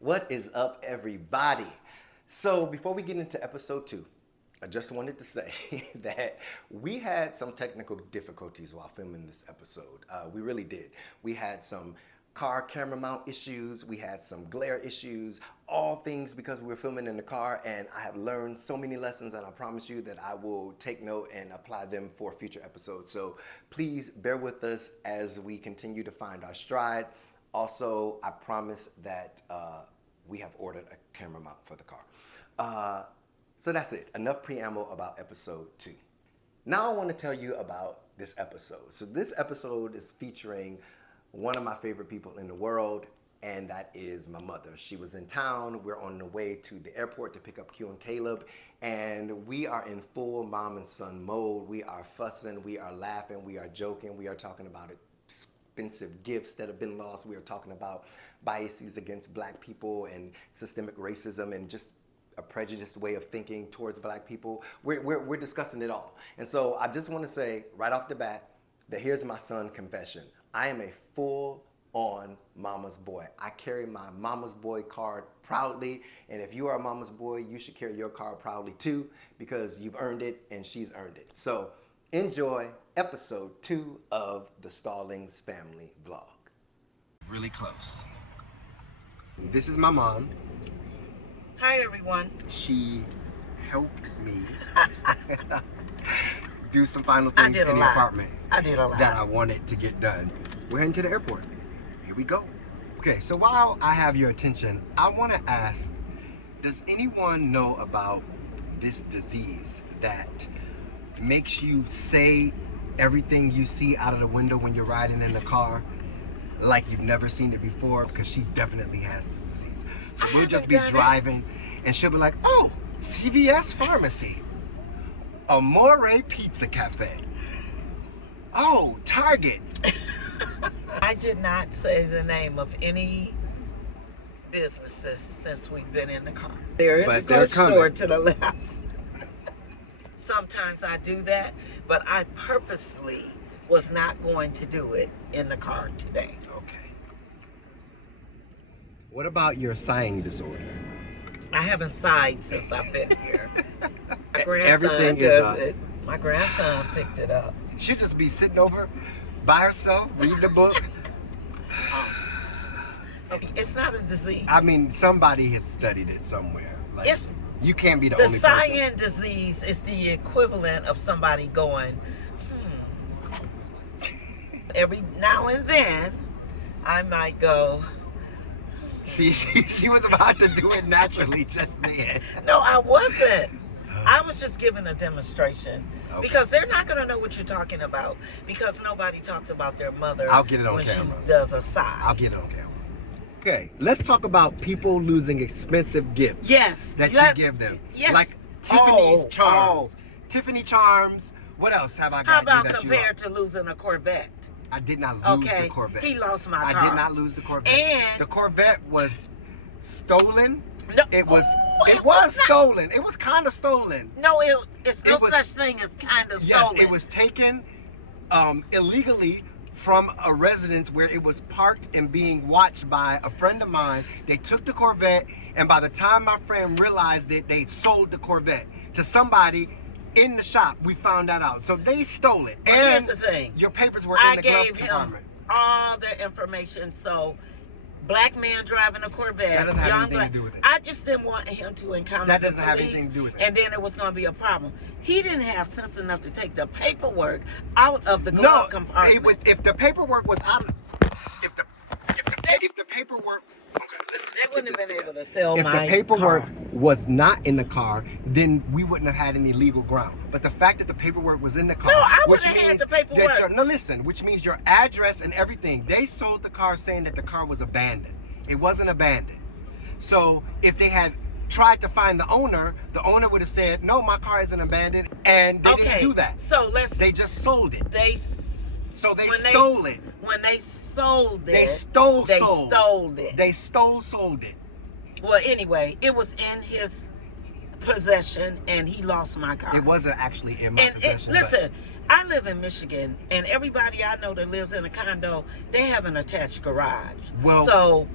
What is up, everybody? So, before we get into episode 2, I just wanted to say that we had some technical difficulties while filming this episode. We really did. We had some car camera mount issues, we had some glare issues, all things because we were filming in the car, and I have learned so many lessons, and I promise you that I will take note and apply them for future episodes. So please bear with us as we continue to find our stride. Also, I promise that we have ordered a camera mount for the car. So that's it. Enough preamble about episode 2. Now I want to tell you about this episode. So this episode is featuring one of my favorite people in the world, and that is my mother. She was in town. We're on the way to the airport to pick up Q and Caleb, and we are in full mom and son mode. We are fussing, we are laughing, we are joking, we are talking about expensive gifts that have been lost. We are talking about biases against black people and systemic racism and just a prejudiced way of thinking towards black people. We're discussing it all. And so I just want to say right off the bat that here's my son confession. I am a full-on mama's boy. I carry my mama's boy card proudly, and if you are a mama's boy, you should carry your card proudly too, because you've earned it and she's earned it. So enjoy episode 2 of the Stallings family vlog. Really close. This is my mom. Hi, everyone. She helped me do some final things in the apartment. I did a lot that I wanted to get done. We're heading to the airport. Here we go. Okay, so while I have your attention, I want to ask, does anyone know about this disease that makes you say everything you see out of the window when you're riding in the car like you've never seen it before? Because she definitely has this disease. So we'll just be driving and she'll be like, oh, CVS Pharmacy, Amore Pizza Cafe, oh, Target. I did not say the name of any businesses since we've been in the car. There is a grocery store to the left. Sometimes I do that, but I purposely was not going to do it in the car today. Okay. What about your sighing disorder? I haven't sighed since I've been here. My grandson Everything does is it. My grandson picked it up. She'll just be sitting over by herself, reading a book. It's not a disease. I mean, somebody has studied it somewhere. Like, It's you can't be the the only sighing disease is the equivalent of somebody going, Every now and then, I might go. See, she was about to do it naturally just then. No, I wasn't. I was just giving a demonstration. Okay. Because they're not going to know what you're talking about. Because nobody talks about their mother I'll get it on when camera. she does a sigh. I'll get it on camera. Okay, let's talk about people losing expensive gifts. Yes. That you give them. Yes. Like Tiffany's charms. Oh. Tiffany charms. What else have I got? How about that compared to losing a Corvette? I did not lose Okay, the Corvette. he lost my car. I did not lose the Corvette. And the Corvette was stolen. No, It was. oh, it was stolen. It was kind of stolen. No, it's no It was- such thing as kind of Yes, stolen. it was taken illegally from a residence where it was parked and being watched by a friend of mine. They took the Corvette, and by the time my friend realized that they sold the Corvette to somebody in the shop, we found that out. So they stole it. But and here's the thing. your papers were I in the glove gave him compartment. all their information. So, black man driving a Corvette. That doesn't have young anything black, to do with it. I just didn't want him to encounter That the doesn't have police, anything to do with it. And then it was going to be a problem. He didn't have sense enough to take the paperwork out of the glove compartment. If the paperwork was out of, if the paperwork, okay, let's They get wouldn't this have been together. able to sell If my the paperwork car. was not in the car, then we wouldn't have had any legal ground. But the fact that the paperwork was in the car, No, I which wouldn't have had means the paperwork. that no, listen, which means your address and everything. They sold the car saying that the car was abandoned. It wasn't abandoned. So if they had tried to find the owner would have said, no, my car isn't abandoned, and they didn't do that. So They just sold it. So they when stole it. When they sold it, They stole They sold. stole it. They sold it. Well, anyway, it was in his possession, and he lost my car. It wasn't actually in my possession. Listen, I live in Michigan, and everybody I know that lives in a condo, they have an attached garage. Well, so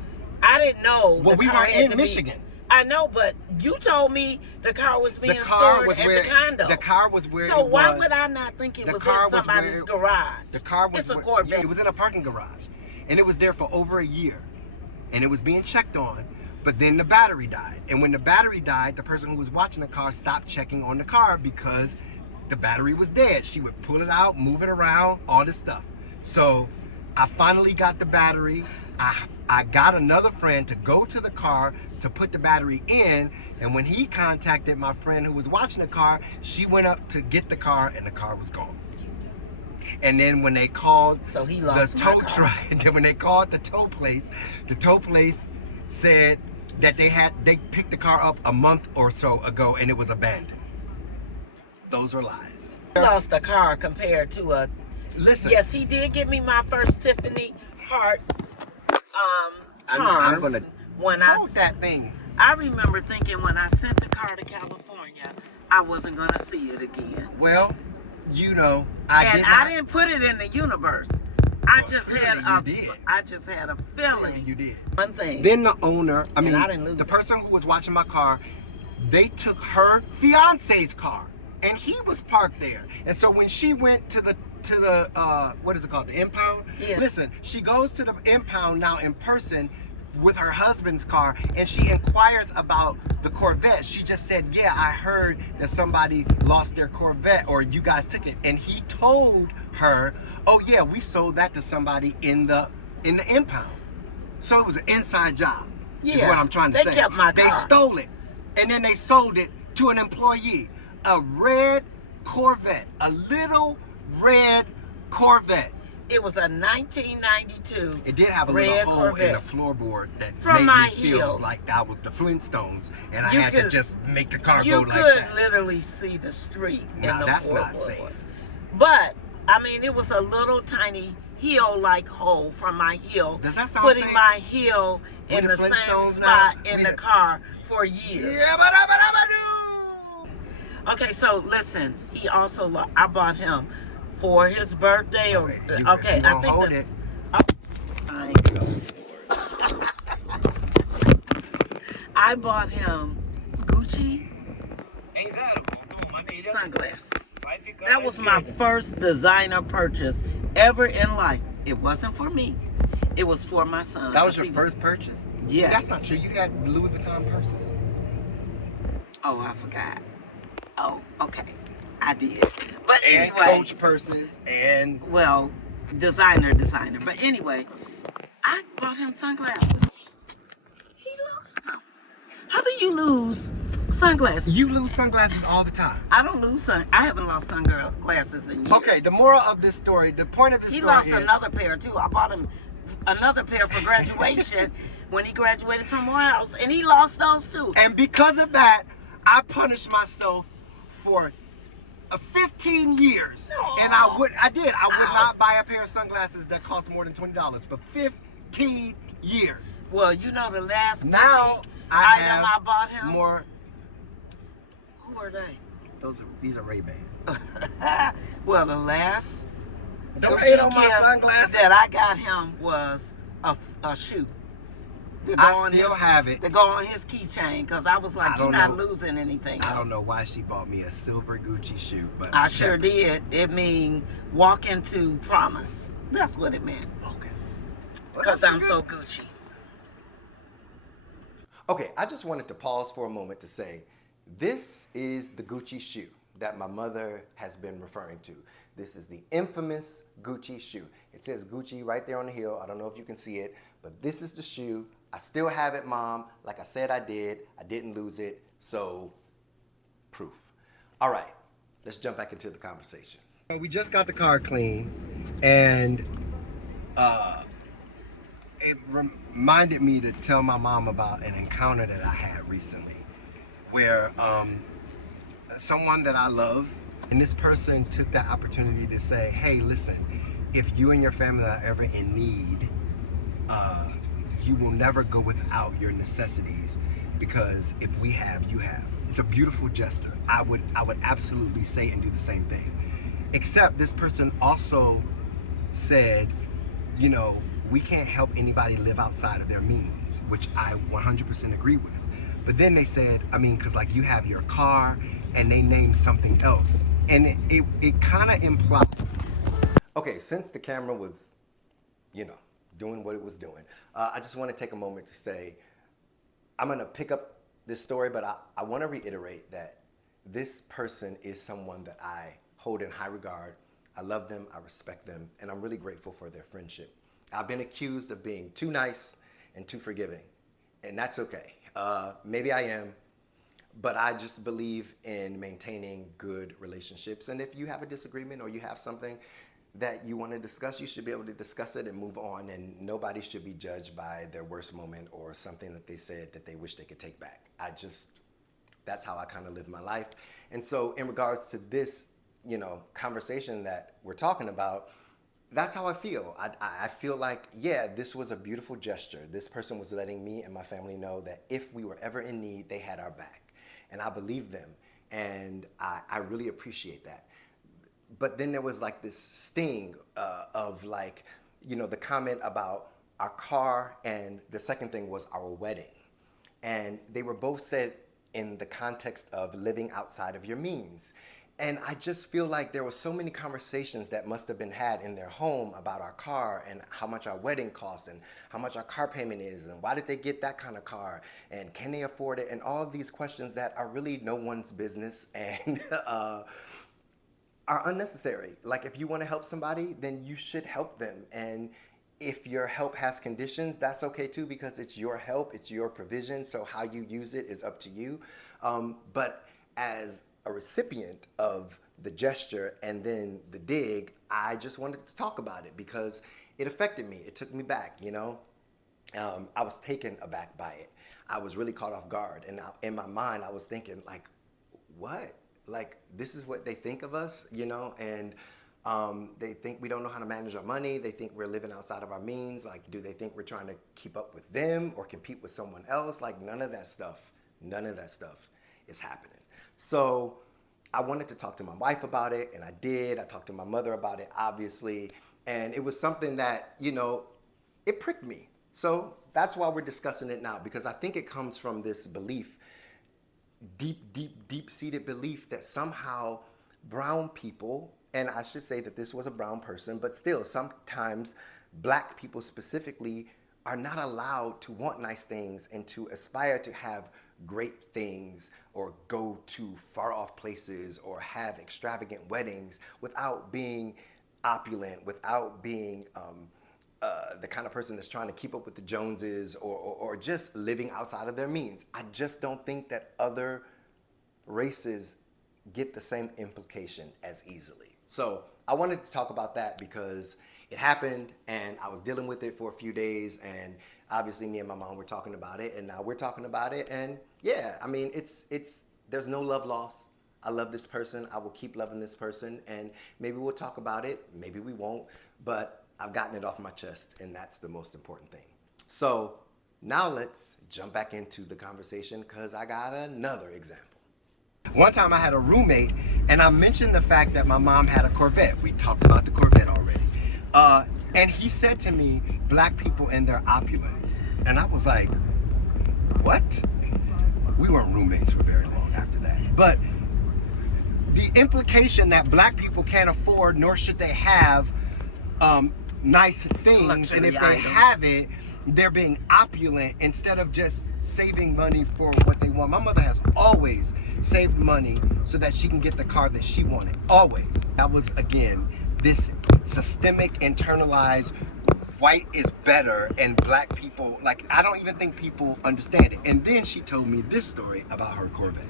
I didn't know. Well, we were in Michigan. I know, but you told me the car was being stored at the condo. The car was where so it was. why would I not think it was in somebody's garage? The car was It's a Corvette. It was in a parking garage. And it was there for over a year. And it was being checked on. But then the battery died. And when the battery died, the person who was watching the car stopped checking on the car because the battery was dead. She would pull it out, move it around, all this stuff. So I finally got the battery. I got another friend to go to the car to put the battery in, and when he contacted my friend who was watching the car, she went up to get the car and the car was gone. And then when they called the tow truck, and then when they called the tow place said that they picked the car up a month or so ago and it was abandoned. Those are lies. He lost a car compared to a. Listen. Yes, he did give me my first Tiffany Hart I'm gonna when hold that thing. I remember thinking when I sent the car to California, I wasn't gonna see it again. Well, you know, I didn't put it in the universe. I just had a feeling. You did. One thing. Then the owner, I didn't lose the person who was watching my car, they took her fiance's car, and he was parked there. And so when she went to the what is it called, the impound? Yeah. Listen, she goes to the impound now in person with her husband's car, and she inquires about the Corvette. She just said, yeah, I heard that somebody lost their Corvette, or you guys took it. And he told her, oh yeah, we sold that to somebody in the impound. So it was an inside job, is what I'm trying to say. They kept my car. They stole it, and then they sold it to an employee. A red Corvette, a little red Corvette. It was a 1992. It did have a little hole Corvette in the floorboard that from made me feel like that was the Flintstones, and I had to just make the car go like that. You could literally see the street. No, that's not safe. But I mean, it was a little tiny heel-like hole from my heel. Does that sound putting safe? my heel in the same spot in the car for years. Yeah, okay, so listen. He also, I bought him for his birthday. Okay, I think hold it. I bought him Gucci sunglasses. That was my first designer purchase ever in life. It wasn't for me. It was for my son. That was your first purchase? Yes. That's not true. You had Louis Vuitton purses. Oh, I forgot. Oh, okay. I did. But and anyway. Coach purses and... Well, designer. But anyway, I bought him sunglasses. He lost them. How do you lose sunglasses? You lose sunglasses all the time. I don't lose I haven't lost sunglasses in years. Okay, the moral of this story, the point of this story is... He lost another pair too. I bought him another pair for graduation when he graduated from Morehouse, and he lost those too. And because of that, I punished myself for 15 years. Aww. And I would not buy a pair of sunglasses that cost more than $20 for 15 years. Well, you know the last now item I bought him? More. Who are they? These are Ray-Ban. Well, the last Don't hate on my sunglasses. that I got him was a shoe. I still have it. To go on his keychain, because I was like, you're not losing anything else. I don't know why she bought me a silver Gucci shoe, but I sure did. It mean walk into promise. That's what it meant. Okay. Because I'm so Gucci. Okay, I just wanted to pause for a moment to say, this is the Gucci shoe that my mother has been referring to. This is the infamous Gucci shoe. It says Gucci right there on the heel. I don't know if you can see it, but this is the shoe. I still have it, Mom. Like I said I did. I didn't lose it, so proof. All right, let's jump back into the conversation. We just got the car clean, and it reminded me to tell my mom about an encounter that I had recently where someone that I love, and this person took that opportunity to say, hey, listen, if you and your family are ever in need, you will never go without your necessities, because if we have, you have. It's a beautiful gesture. I would absolutely say and do the same thing. Except this person also said, you know, we can't help anybody live outside of their means, which I 100% agree with. But then they said, I mean, because like you have your car and they named something else. And it kind of implies. Okay, since the camera was, doing what it was doing, I just want to take a moment to say, I'm going to pick up this story, but I want to reiterate that this person is someone that I hold in high regard. I love them, I respect them, and I'm really grateful for their friendship. I've been accused of being too nice and too forgiving, and that's okay. Maybe I am, but I just believe in maintaining good relationships. And if you have a disagreement or you have something that you want to discuss, you should be able to discuss it and move on, and nobody should be judged by their worst moment or something that they said that they wish they could take back. That's how I kind of live my life. And so in regards to this, conversation that we're talking about, that's how I feel. I feel like, yeah, this was a beautiful gesture. This person was letting me and my family know that if we were ever in need, they had our back. And I believe them. And I really appreciate that. But then there was like this sting of like, the comment about our car, and the second thing was our wedding. And they were both said in the context of living outside of your means. And I just feel like there were so many conversations that must have been had in their home about our car and how much our wedding cost and how much our car payment is and why did they get that kind of car and can they afford it, and all of these questions that are really no one's business and are unnecessary. Like, if you want to help somebody, then you should help them. And if your help has conditions, that's okay too, because it's your help, it's your provision. So how you use it is up to you. But as a recipient of the gesture and then the dig, I just wanted to talk about it because it affected me. It took me back, I was taken aback by it. I was really caught off guard. And in my mind, I was thinking, like, what? Like, this is what they think of us, and they think we don't know how to manage our money. They think we're living outside of our means. Like, do they think we're trying to keep up with them or compete with someone else? Like, none of that stuff is happening. So I wanted to talk to my wife about it, and I did. I talked to my mother about it, obviously. And it was something that, it pricked me. So that's why we're discussing it now, because I think it comes from this belief, deep-seated belief that somehow brown people, and I should say that this was a brown person, but still sometimes black people specifically are not allowed to want nice things and to aspire to have great things or go to far off places or have extravagant weddings without being opulent, without being the kind of person that's trying to keep up with the Joneses or just living outside of their means. I just don't think that other races get the same implication as easily. So I wanted to talk about that because it happened and I was dealing with it for a few days, and obviously me and my mom were talking about it, and now we're talking about it. And yeah, I mean, it's there's no love lost. I love this person. I will keep loving this person, and maybe we'll talk about it. Maybe we won't, but I've gotten it off my chest, and that's the most important thing. So now let's jump back into the conversation because I got another example. One time I had a roommate, and I mentioned the fact that my mom had a Corvette. We talked about the Corvette already. And he said to me, black people and their opulence. And I was like, what? We weren't roommates for very long after that. But the implication that black people can't afford, nor should they have nice things. Luxury and if items. they have it, they're being opulent instead of just saving money for what they want. My mother has always saved money so that she can get the car that she wanted. Always. That was, again, this systemic, internalized, white is better and black people, like, I don't even think people understand it. And then she told me this story about her Corvette.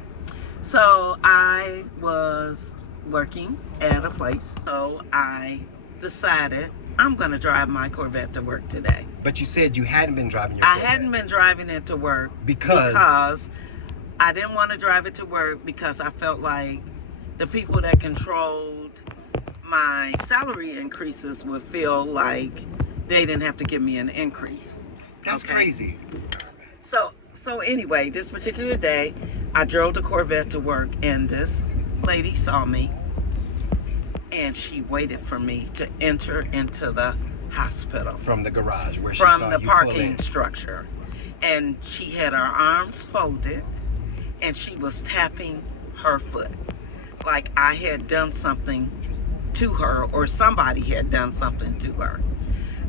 So I was working at a place. So I decided I'm going to drive my Corvette to work today. But you said you hadn't been driving your Corvette. I hadn't been driving it to work because I didn't want to drive it to work because I felt like the people that controlled my salary increases would feel like they didn't have to give me an increase. That's crazy. So anyway, this particular day, I drove the Corvette to work, and this lady saw me, and she waited for me to enter into the hospital. From the garage where she From saw the you pull parking in. structure. And she had her arms folded and she was tapping her foot. Like I had done something to her or somebody had done something to her.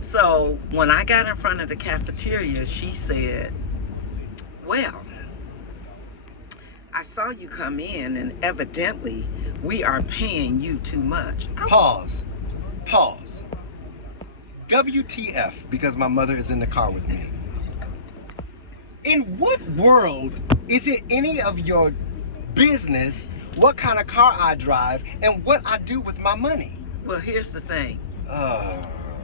So when I got in front of the cafeteria, she said, well, I saw you come in and evidently we are paying you too much. Pause. WTF, because my mother is in the car with me. In what world is it any of your business what kind of car I drive and what I do with my money? Well, here's the thing.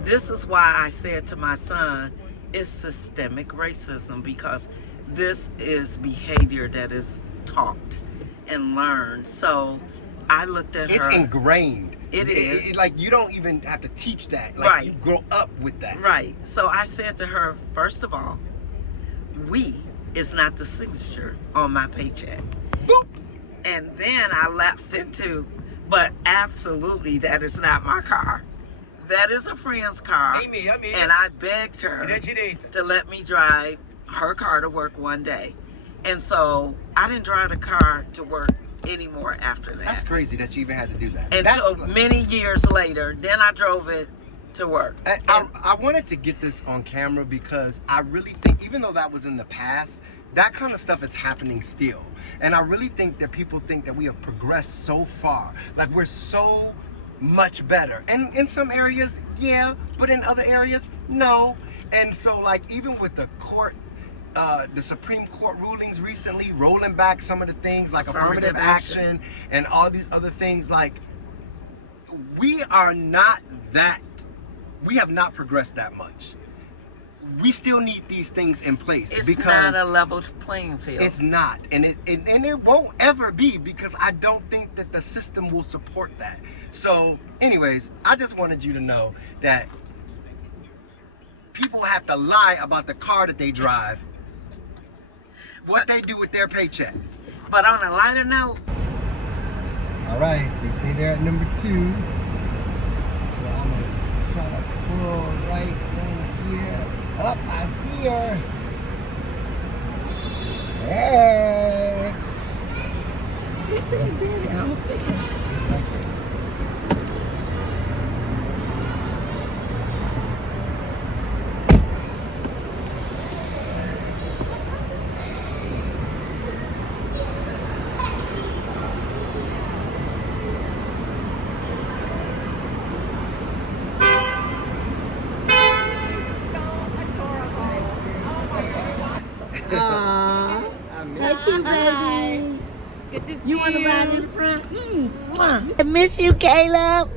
This is why I said to my son, it's systemic racism, because this is behavior that is taught and learned. So I looked at her. It's ingrained. It is. Like you don't even have to teach that. Like Right. you grow up with that. Right. So I said to her, first of all, we is not the signature on my paycheck. Boop. And then I lapsed into, but absolutely that is not my car. That is a friend's car. And I begged her to let me drive her car to work one day. And so I didn't drive the car to work anymore after that. That's crazy that you even had to do that. Until many years later, then I drove it to work. I wanted to get this on camera because I really think, even though that was in the past, that kind of stuff is happening still. And I really think that people think that we have progressed so far. Like we're so much better. And in some areas, yeah, but in other areas, no. And so like even with the court, the Supreme Court rulings recently, rolling back some of the things like affirmative action and all these other things, like we have not progressed that much. We still need these things in place. It's because not a level playing field. It's not, and it won't ever be, because I don't think that the system will support that. So, anyways, I just wanted you to know that people have to lie about the car that they drive, what they do with their paycheck. But on a lighter note. All right, they say they're at number 2. So I'm gonna try to pull right in here. Up, I see her. Hey. I don't see her. Thank you, baby. Good to see you. Want to ride in front? I miss you, Caleb.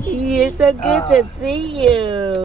It's so good to see you.